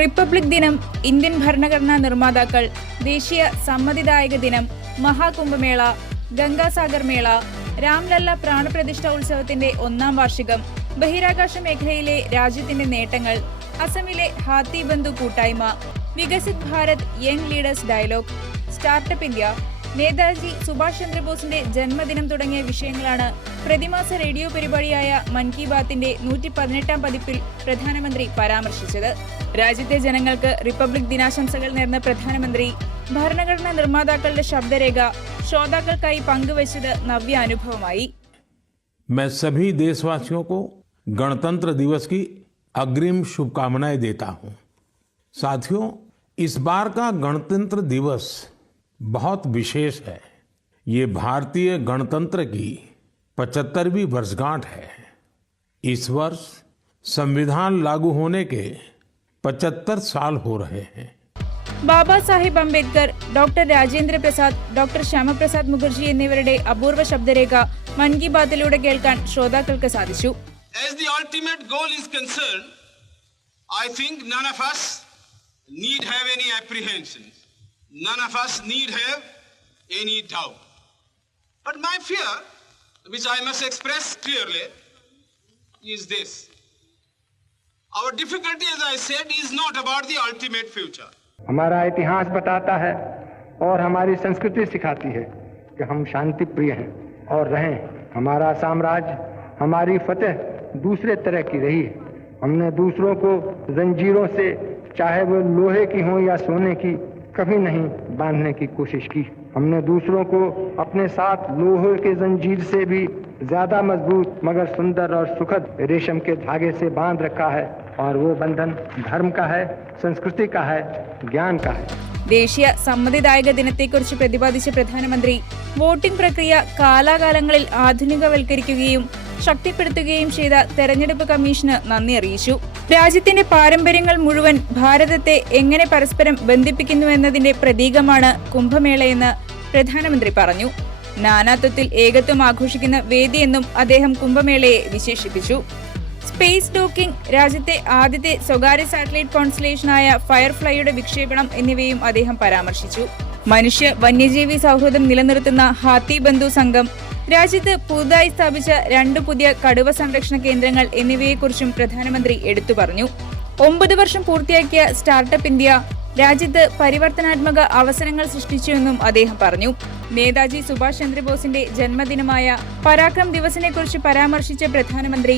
Republic ദിനം Indian ഭരണഘടനാ നിർമ്മാതാക്കൾ ദേശീയ സമ്മതിദായക ദിനം മഹാകുംഭമേള ഗംഗാസാഗർ മേള രാംലല്ല പ്രാണപ്രതിഷ്ഠ ഉത്സവത്തിന്റെ ഒന്നാം വാർഷികം ബഹിരാകാശ മേഖലയിലെ രാജ്യത്തിന്റെ നേട്ടങ്ങൾ അസമിലെ ഹാത്തി ബന്ധു കൂട്ടായ്മ Viksit Bharat young leaders dialogue startup India Netaji Subhash Chandra Bose ദേ ജന്മദിനം തുടങ്ങിയ വിഷയങ്ങളാണ് പ്രതിമാസ റേഡിയോ പരിപാടിയായ മൻകി ബാത്തിൻ്റെ 118 ആം പതിപ്പിൽ പ്രധാനമന്ത്രി പരാമർശിച്ചു രാജ്യത്തെ ജനങ്ങൾക്ക് റിപ്പബ്ലിക് ദിനാശംസകൾ നേർന്ന പ്രധാനമന്ത്രി ഭരണഘടന നിർമ്മാതാക്കളുടെ ശബ്ദരേഗ ശോധാകൾക്കായി പങ്കുവെച്ചത് നവ്യാനുഭവമായി मैं सभी देशवासियों को गणतंत्र दिवस की अग्रिम शुभकामनाएं देता हूं साथियों इस बार का गणतंत्र दिवस बहुत विशेष है ये भारतीय गणतंत्र की 75वीं वर्षगांठ है इस वर्ष संविधान लागू होने के पचहत्तर साल हो रहे हैं बाबा साहेब अम्बेडकर डॉक्टर राजेंद्र प्रसाद डॉक्टर श्याम प्रसाद मुखर्जी अपूर्व शब्द रेख मन की बात श्रोता साधु need have any apprehensions. None of us need have any doubt. But my fear, which I must express clearly, is this. Our difficulty, as I said, is not about the ultimate future. हमारा इतिहास बताता है और हमारी संस्कृति सिखाती है कि हम शांति प्रिय हैं और रहें हमारा साम्राज्य हमारी फतेह दूसरे तरह की रही है हमने दूसरों को जंजीरों से चाहे वो लोहे की हों या सोने की कभी नहीं बांधने की कोशिश की हमने दूसरों को अपने साथ लोहे के जंजीर से भी ज्यादा मजबूत मगर सुंदर और सुखद रेशम के धागे से बांध रखा है और वो बंधन धर्म का है संस्कृति का है ज्ञान का है ദേശീയ സമ്മതിദായക ദിനത്തെക്കുറിച്ച് പ്രതിപാദിച്ച പ്രധാനമന്ത്രി വോട്ടിംഗ് പ്രക്രിയ കാലാകാലങ്ങളിൽ ആധുനികവൽക്കരിക്കുകയും ശക്തിപ്പെടുത്തുകയും ചെയ്ത തെരഞ്ഞെടുപ്പ് കമ്മീഷന് നന്ദി അറിയിച്ചു രാജ്യത്തിന്റെ പാരമ്പര്യങ്ങൾ മുഴുവൻ ഭാരതത്തെ എങ്ങനെ പരസ്പരം ബന്ധിപ്പിക്കുന്നുവെന്നതിന്റെ പ്രതീകമാണ് കുംഭമേളയെന്ന് പ്രധാനമന്ത്രി പറഞ്ഞു നാനാത്വത്തിൽ ഏകത്വം ആഘോഷിക്കുന്ന വേദിയെന്നും അദ്ദേഹം കുംഭമേളയെ വിശേഷിപ്പിച്ചു സ്പേസ് ഡോക്കിംഗ് രാജ്യത്തെ ആദ്യത്തെ സ്വകാര്യ സാറ്റലൈറ്റ് കോൺസ്റ്റലേഷനായ ഫയർഫ്ലൈയുടെ വിക്ഷേപണം എന്നിവയും അദ്ദേഹം പരാമർശിച്ചു മനുഷ്യ വന്യജീവി സൗഹൃദം നിലനിർത്തുന്ന ഹാത്തി ബന്ധു സംഘം രാജ്യത്ത് പുതുതായി സ്ഥാപിച്ച രണ്ട് പുതിയ കടുവ സംരക്ഷണ കേന്ദ്രങ്ങൾ എന്നിവയെക്കുറിച്ചും പ്രധാനമന്ത്രി എടുത്തു പറഞ്ഞു ഒമ്പത് വർഷം പൂർത്തിയാക്കിയ സ്റ്റാർട്ടപ്പ് ഇന്ത്യ രാജ്യത്ത് പരിവർത്തനാത്മക അവസരങ്ങൾ സൃഷ്ടിച്ചുവെന്നും അദ്ദേഹം പറഞ്ഞു നേതാജി സുഭാഷ് ചന്ദ്രബോസിന്റെ ജന്മദിനമായ പരാക്രം ദിവസിനെക്കുറിച്ച് പരാമർശിച്ച പ്രധാനമന്ത്രി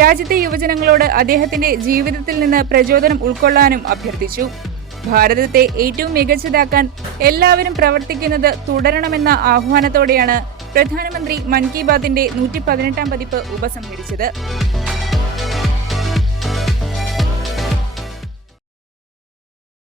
രാജ്യത്തെ യുവജനങ്ങളോട് അദ്ദേഹത്തിന്റെ ജീവിതത്തിൽ നിന്ന് പ്രചോദനം ഉൾക്കൊള്ളാനും അഭ്യർത്ഥിച്ചു ഭാരതത്തെ ഏറ്റവും മികച്ചതാക്കാൻ എല്ലാവരും പ്രവർത്തിക്കുന്നത് തുടരണമെന്ന ആഹ്വാനത്തോടെയാണ് പ്രധാനമന്ത്രി മൻ കി ബാതിന്റെ നൂറ്റി പതിനെട്ടാം പതിപ്പ് ഉപസംഹരിച്ചത്